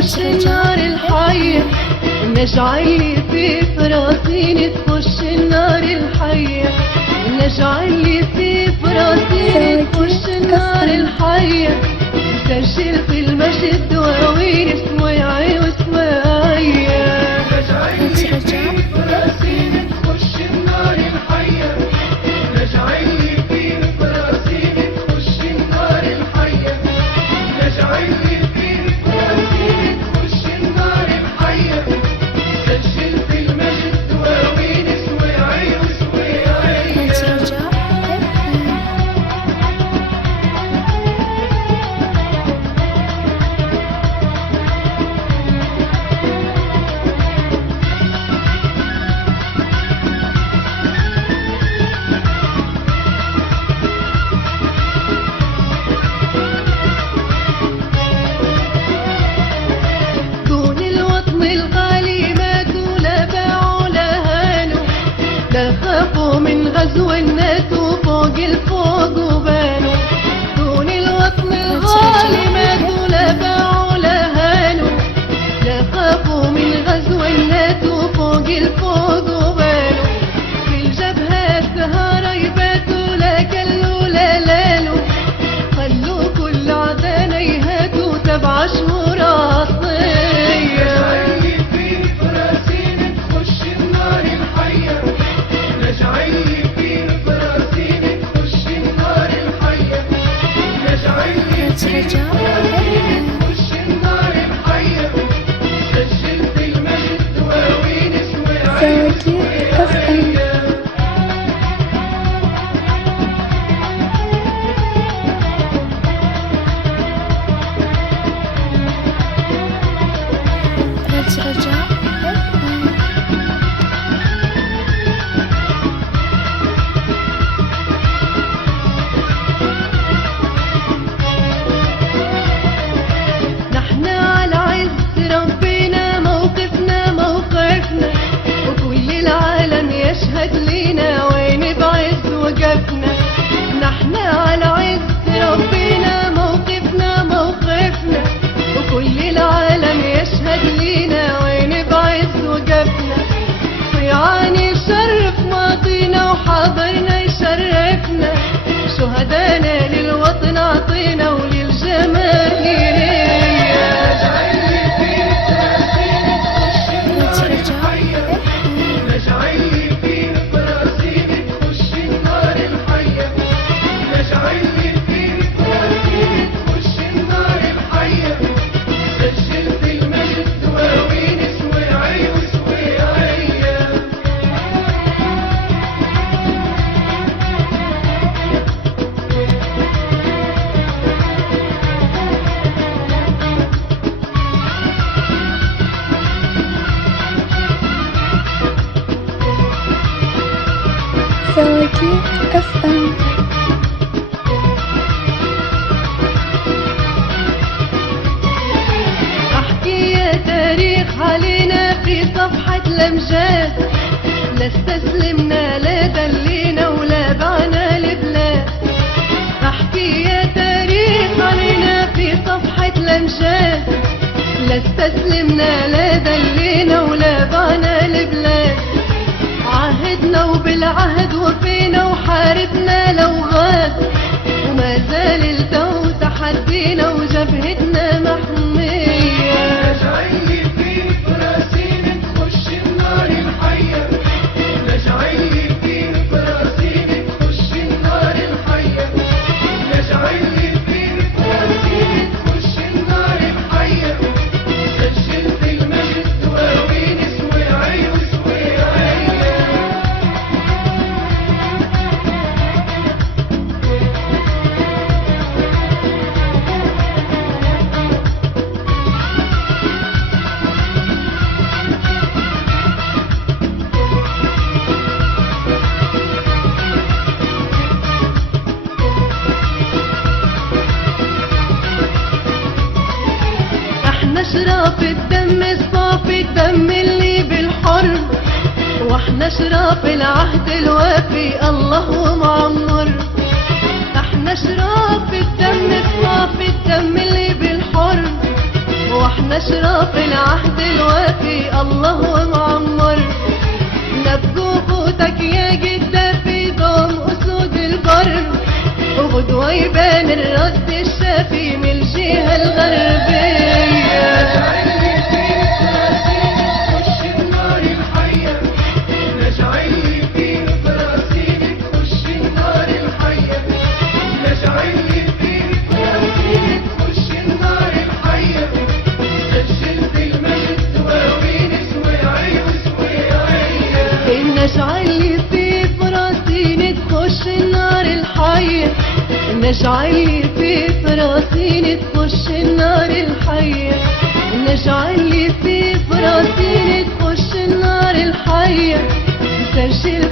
تخش النار الحية، نجعل في فراسين تخش النار الحية، نجعل في فراسين تخش النار الحية، نسجل في المجد دواوين سويعي وسويعية. نجعل في فراسين تخش النار الحية، نجعل في فراسين تخش النار الحية، نجعل في فراسين تخش النار الحية، نسجل في المجد دواوين سويعي وسويعية. من غزو الناتو فوق الفوق وبانوا، دون الوطن الغالي ماتوا لا باعوا لا هانوا، لا خافوا من غزو الناتو فوق الفوق وبانوا، في الجبهات سهارة يباتوا لا كلوا لا لالوا، خلوا كل عدانا يهاتوا تبع شهور عصية. نحن على عز ربنا موقفنا موقفنا، وكل العالم يشهد لينا وين بعز وقفنا، صيعان يشرف ماضينا وحاضرنا يشرفنا، شهدانا للوطن عطينا وللجماهيرية. FM. احكي يا تاريخ علينا في صفحة الامجاد، لا استسلمنا لا دلينا ولا بعنا البلاد. احكي يا تاريخ علينا في صفحة الامجاد، لا استسلمنا لا دلينا ولا بعنا البلاد. عهدنا وبالعهد وفينا وحاربنا لو غاب، وما زال التو تحدينا وجبهتنا محمية. نجعل في فراسين تخش النار الحية، نجعل في فراسين تخش النار الحية، نجعل في فراسين تخش النار الحية، سجل في المجد دواوين سويعي وسويعية. اشراف الدم الصافي الدم اللي بالحرب، واحنا اشراف العهد الوافي الله معمر. احنا اشراف الدم الصافي الدم اللي بالحرب، واحنا اشراف العهد الوفي الله معمر. نبجو قوتك يا جدة في ضم اسود البر، وغدوة يبان الرد الشافي من الجهة الغربية. نشعل في فراسين تخش النار الحية، نشعل في فراسين تخش النار الحية، نشعل في فراسين تخش النار الحية، سجل